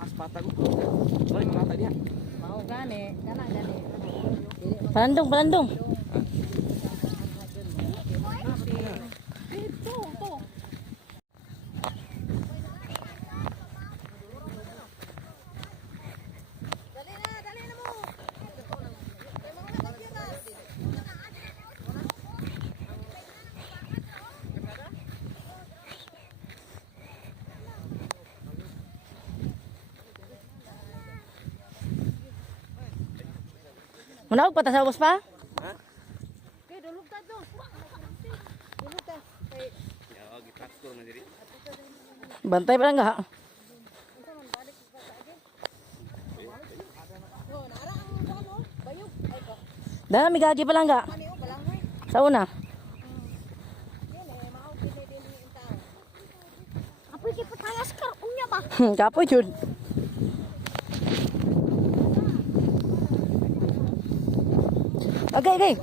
Mas patag ko. Wala yung mata dia. Mau gani, kana gani. Palandong, palandong. Dali na mo. Manawag pa ta sa ubos pa? Ha? Okay, dulog ta to. Dulog ta. Kay Ya, gitas ko na diri. Bantay pa lang ga. unsa man balik sa agi. Oh, nara ang ano, bayog. Ay ko. Dami gagi pa lang ga. Kani o balanghoy. Sa una. Yan mao dili ang tao. Apoy kay patayas kar unya ba? Kapoy jud. Okay, okay.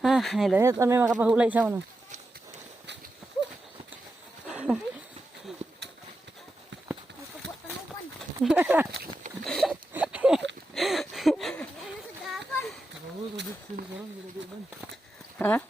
Ah, ay dahil may makapahulay sa ano. Ha?